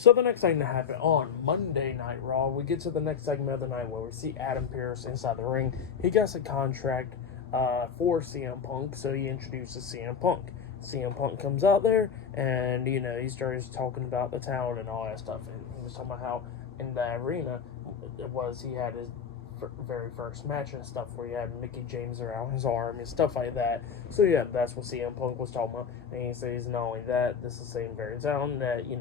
So the next thing that happened on Monday Night Raw, we get to the next segment of the night where we see Adam Pearce inside the ring. He gets a contract for CM Punk, so he introduces CM Punk. CM Punk comes out there, and he starts talking about the talent and all that stuff. And he was talking about how in the arena he had his very first match and stuff where he had Mickey James around his arm and stuff like that. So yeah, that's what CM Punk was talking about. And he says not only that, this is the same very town that he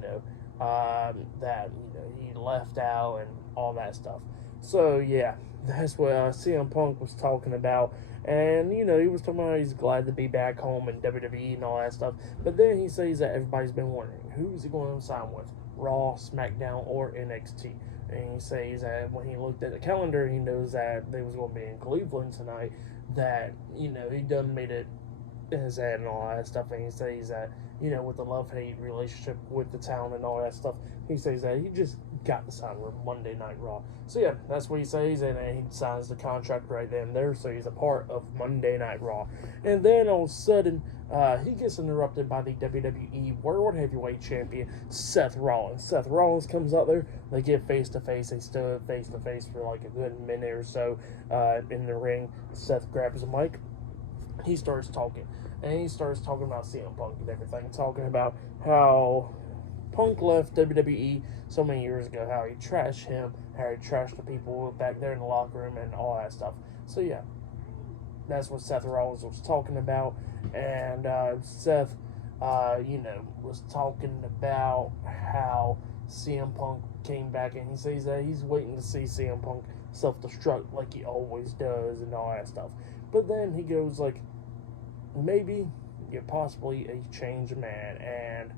left out and all that stuff. So yeah, that's what CM Punk was talking about. And he was talking about he's glad to be back home in WWE and all that stuff. But then he says that everybody's been wondering who's he going to sign with, Raw, SmackDown, or NXT. And he says that when he looked at the calendar, he knows that they was going to be in Cleveland tonight. That he done made it in his head and all that stuff. And he says that with the love-hate relationship with the town and all that stuff, he says that he just got the sign for Monday Night Raw. So yeah, that's what he says, and he signs the contract right then and there, so he's a part of Monday Night Raw. And then all of a sudden, he gets interrupted by the WWE World Heavyweight Champion, Seth Rollins. Seth Rollins comes out there, they get face-to-face, they stood face-to-face for like a good minute or so in the ring. Seth grabs a mic, he starts talking. And he starts talking about CM Punk and everything, talking about how Punk left WWE so many years ago, how he trashed him, how he trashed the people back there in the locker room and all that stuff. So yeah, that's what Seth Rollins was talking about. And Seth, was talking about how CM Punk came back, and he says that he's waiting to see CM Punk self-destruct like he always does and all that stuff. But then he goes like, maybe you're possibly a changed man, and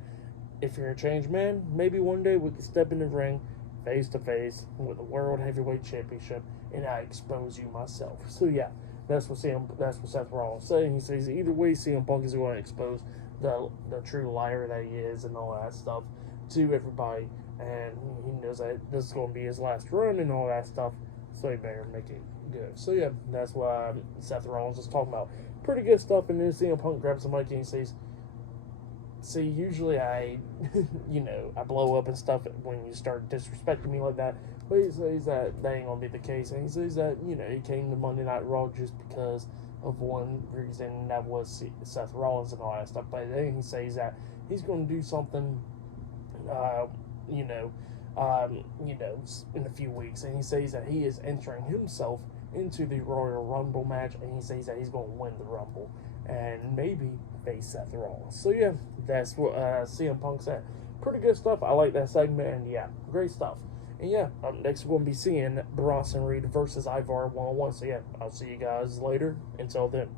if you're a changed man, maybe one day we can step in the ring face to face with the World Heavyweight Championship, and I expose you myself. So yeah, that's what Seth Rollins saying. He says either way, CM Punk is going to expose the true liar that he is and all that stuff to everybody, and he knows that this is going to be his last run and all that stuff. So he better make it good. So yeah, that's what Seth Rollins is talking about. Pretty good stuff. And then CM Punk grabs the mic and he says, see, usually I blow up and stuff when you start disrespecting me like that. But he says that ain't going to be the case. And he says that, he came to Monday Night Raw just because of one reason, that was Seth Rollins and all that stuff. But then he says that he's going to do something, in a few weeks. And he says that he is entering himself into the Royal Rumble match, and he says that he's going to win the Rumble and maybe face Seth Rollins. So yeah, that's what CM Punk said. Pretty good stuff. I like that segment, and yeah, great stuff. And yeah, up next we're going to be seeing Bronson Reed versus Ivar 101. So yeah, I'll see you guys later. Until then.